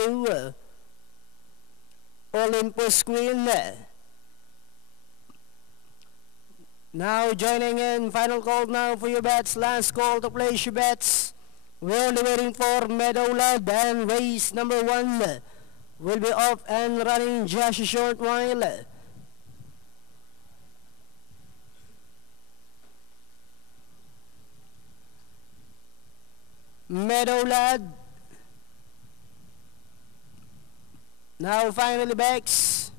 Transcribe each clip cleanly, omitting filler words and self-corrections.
2. Olympus Queen. Now joining in, final call now for your bets, last call to place your bets. We're only waiting for Meadowlad, and race number 1 will be off and running just a short while. Meadowlad now finally backs.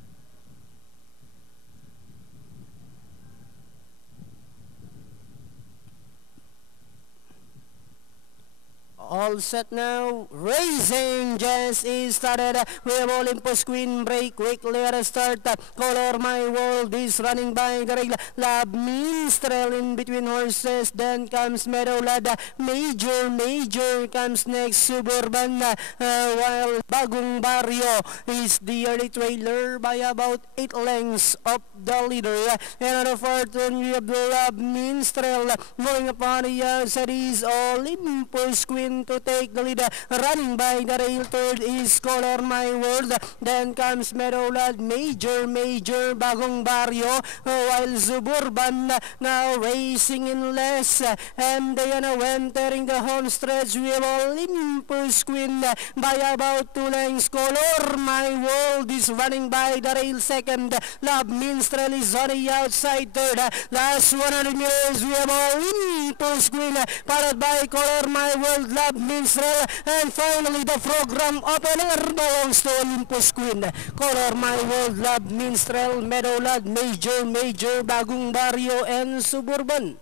All set now. Racing just is started. We have Olympus Queen break quickly at a start. Color My World is running by the rail. Lab Minstrel in between horses. Then comes Meadowlad. Major comes next. Suburban. While Bagong Barrio is the early trailer by about 8 lengths of the leader. And on the fourth one, we have the Lab Minstrel going upon the outside is Olympus Queen to take the lead. Running by the rail, third is Color My World. Then comes Meadowlad, Major, Bagong Barrio, while Suburban now racing in less. And they are now entering the home stretch. We have Olympus Queen by about 2 lengths. Color My World is running by the rail second. Love Minstrel is on the outside third. Last 100 meters, we have Olympus Queen followed by Color My World, Love Minstrel, and finally the program opener belongs to Olympus Queen. Color My World, Love Minstrel, Meadowlad, Major, Bagong Barrio, and Suburban.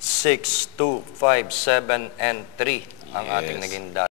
6, 2, 5, 7, and 3 ang ating naging data.